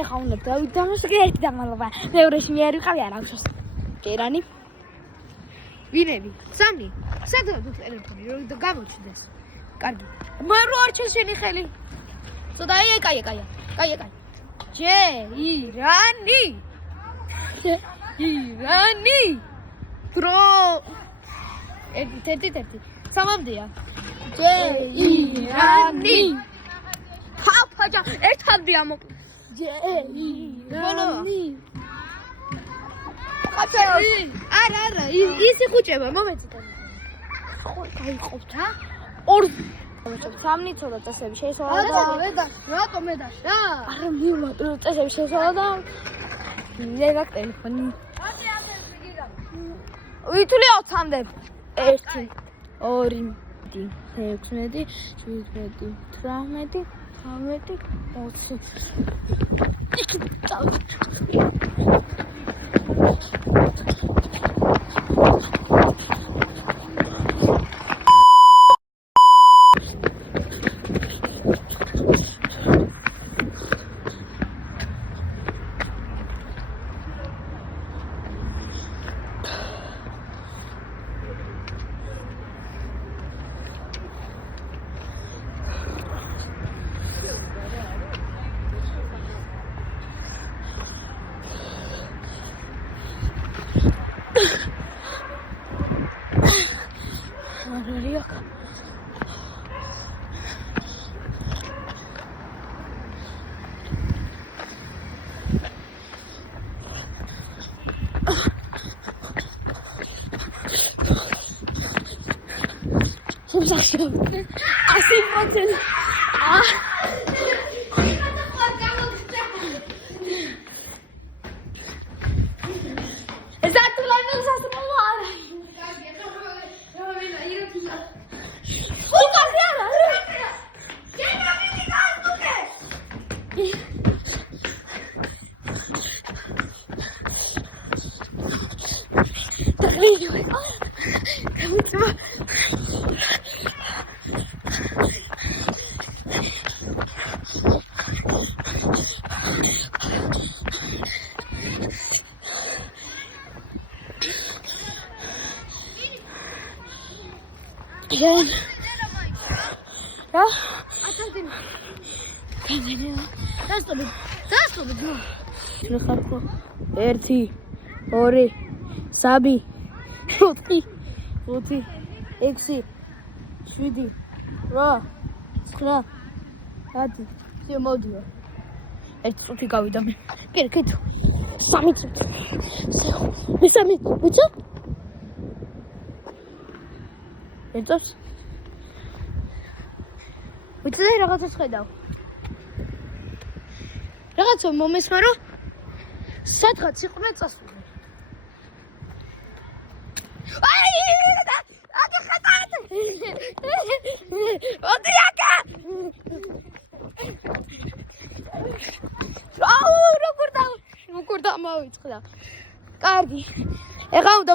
ეხა უნდა დავიდამოს ერთი დამალობა. მეორეში მე არ ვიყავი არ აქვს. ჯერანი. ვინები? 3. სადღაც ტელეფონი რომ გამოჩნდეს. კარგი. მე რო არჩევ შენი ხელი. ცოტა ეკაია. ჯერანი. დრო. ერთი. სამამდეა. ჯერანი. ფაჯა, ერთამდეა მო. ჯერანი. არა, ისი ხუჭება, მომეწითა. ხო, გაიყოფ რა? 2 სამნი ცოტა წესები შეისვალა და რატომ ედაშ რა? არა მიულა წესები შეისვალა და მიგაგ ტელეფონი. ვითვლი 20-მდე. 1 2 16 17 18 რა? ათამდე. გამენელა. დასტობი. შეხარ ხო? 1 2 3 4 5 6 7 8 9 10 სიო მოდიო. 1 წუთი გავიდა მე. პირიქით 3 წუთი. მესამე ვიცი? ეცოს ვიცი რაღაცას ხედავ. რაღაცა მომესმა რომ სადღაც იყვნენ წასული. აი! აკეთეთ! ოდიაკა! აუ, როგორ დამოვიწყდა. კარგი. ეხა უნდა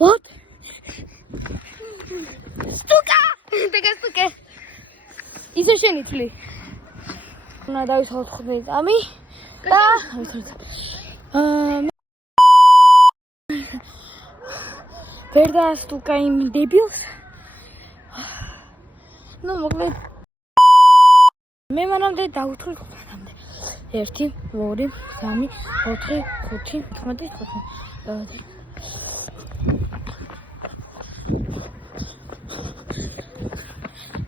ვოთ. სტუკა! დეგასტუკე. ისე შენი თვლი. უნდა დავისვათ ხმი ამი და ვერდა სტუკა იმ დებილს. ნუ მოკლედ მე მანამდე დავუთხრი ხმამდე. 1 2 3 4 5 15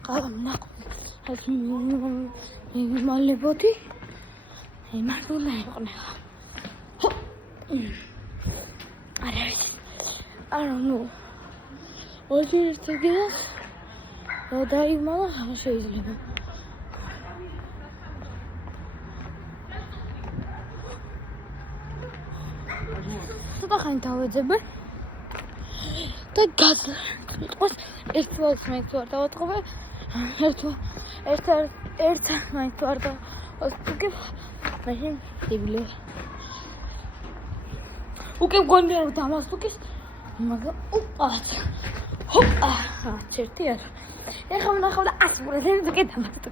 ყავნა ეს მალებოდი მართლა იყნება. არა ნუ ოჯი ერთგია და იმალა შეიძლება ცოტა ხანი დავეძებე და გაძლევ ერთ ვალს მაინც ვარ დავატყობე ერთ მაინც ვარ დავატყობე მაშინ დიბლე უკვე გონია რომ დამასტუკის მაგრამ ოპა ჰოპა ჩერტი არა ეხლა ვნახავ და აცმურე ზენზე კეთამატო.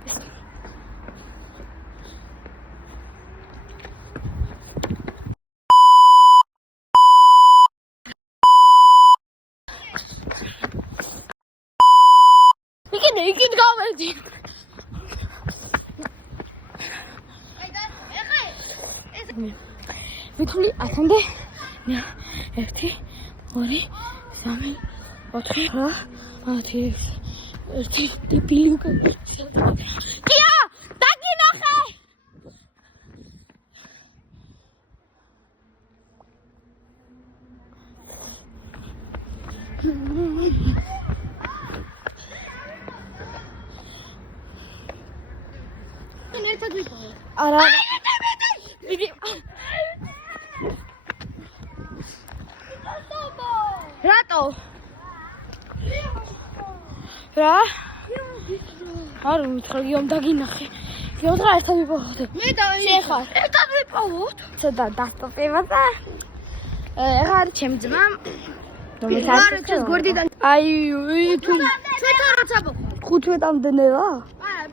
იქით გავედი. მithული 10-მდე. 1 2 3 4 5 6 დიბილი უკან. კია, დაგინახე. არა. რატო? რა? არ მithქი რომ დაგინახე. გიოდრა ერთად ვიპოვოთ. მე და შეხარ. ერთად ვიპოვოთ. ცოტა დასტოპება და ეხლა არის ჩემი ძმა. რომელიც არის გვერდიდან. აი, თუ თვითონ როცა 5-მდე ნება? არა,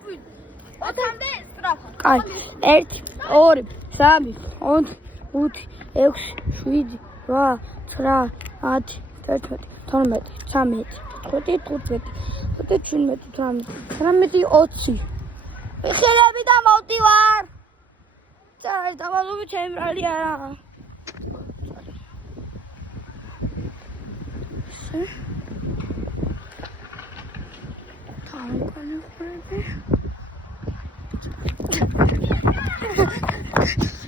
4-მდე სწრაფად. კაი. 1 2 3 4 5 6 7 8 9 10 11 12 13 14 15 16 17 18 20 ხელები და მოტი ვარ. წაი დავალობი ჩემი ბრალი არა.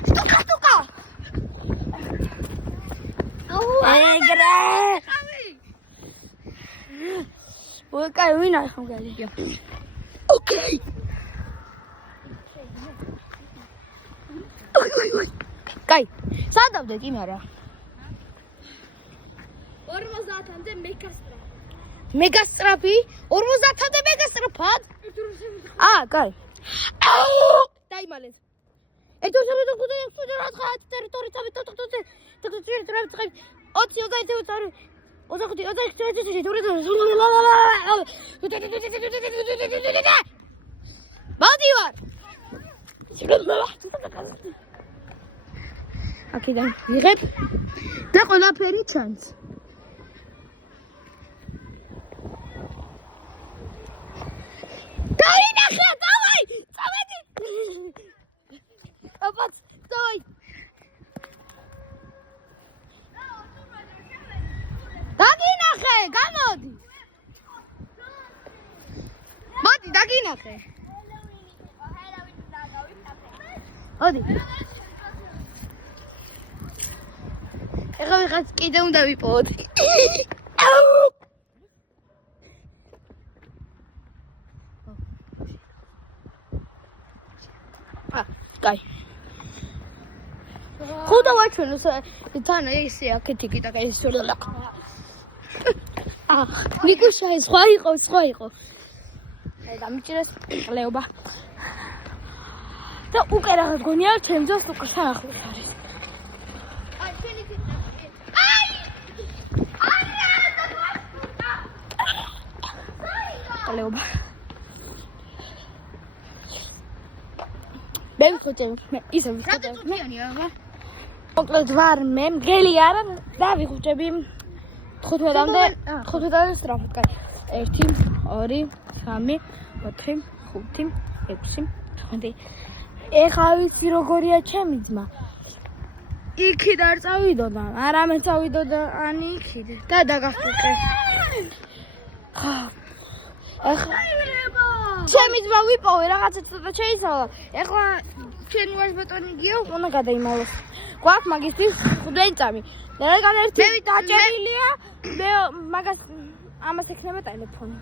Stuka. ეგრე. ვაკაი ვინა ხომ გალიგია. ოკეი. კაი. სადავდეთ იმარა. 50-მდე მეგასტრაფი. მეგასტრაფი? 50-მდე მეგასტრაფად? კაი. დაიმალეთ. აქედან ვიღებ და ყველაფერი ჩანს. დაინახე, დავაი! წავედი! აბა, დავაი! დაგინახე, გამოდი! მოდი, დაგინახე! მოდი! ეხლა ვიღაც კიდე უნდა ვიპოვოთ. კაი. ხუდა ვაჩვენო თან ისე აქეთ იქით აქ ეს შორდა. ნიკუშაი სხვა იყო. აი დამიჭირეს ყლეობა. და უკვე რაღაც გონია ჩემ ძოს უკვე საახლოს არის. აი, შენი თვითონ. ყლეობა. მე ვიხოცე, ისე ვიხოცე. მოკლედ ვარ მე, მგელი არა და ვიხუჭები 15-მდე, 15-მდე სწრაფად, კაი. 1 2 3 4 5 6 7 ეხლა ვიცი როგორია ჩემი ძმა. იქით არ წავიდოდა, არამედ წავიდოდა ანი იქით და დაგახტიკე. ეხლა ჩემი ძმა ვიპოვე, რაღაცა ცოტა შეიცვალა. ეხლა ჩვენ ვარ ბატონი გიო, უნდა გადაიმალოს. გვაქვს მაგისტრის 5 წამი. და რადგან ერთი დაჭერილია, მე მაგას ამას ექნება ტელეფონი.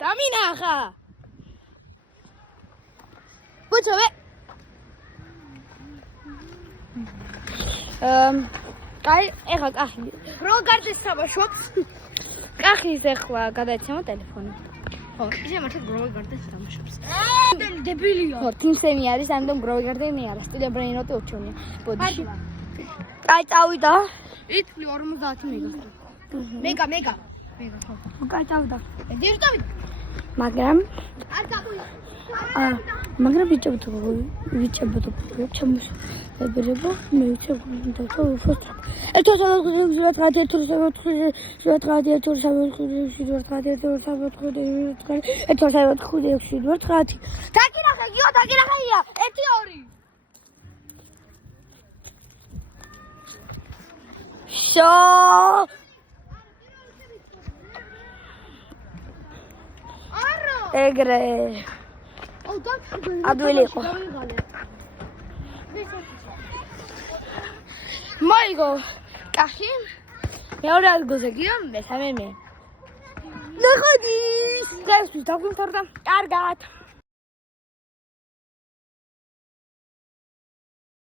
დამინახა. ბუჩოვე. კაი, ეხლა კახი. რო გარდეს საბაშობს. კახის ეხლა გადაეცემა ტელეფონი. ხო, ისე მართლა გროვი გარდაც თამაშობს. დებილია. ხო, თიმსენი არის, ამიტომ გროვი გარდენი არა. სტუდია ბრეინოტი უჩვენია. ბოდიში. აი, წავიდა. ითვლი 50 მეგა. მეგა ხო. აი, წავიდა. დირტავი. მაგრამ არ დაბული. მაგრამ ვიჭებოთო ჩამოსებერებო მე ვიცებოდა რომ ფოსტა ეგრე ადვილი იყო მოიგო კახი მეორე ადგილზე გიო მესამე მე ნახოდი გასვით დაგვიმთავრდა კარგად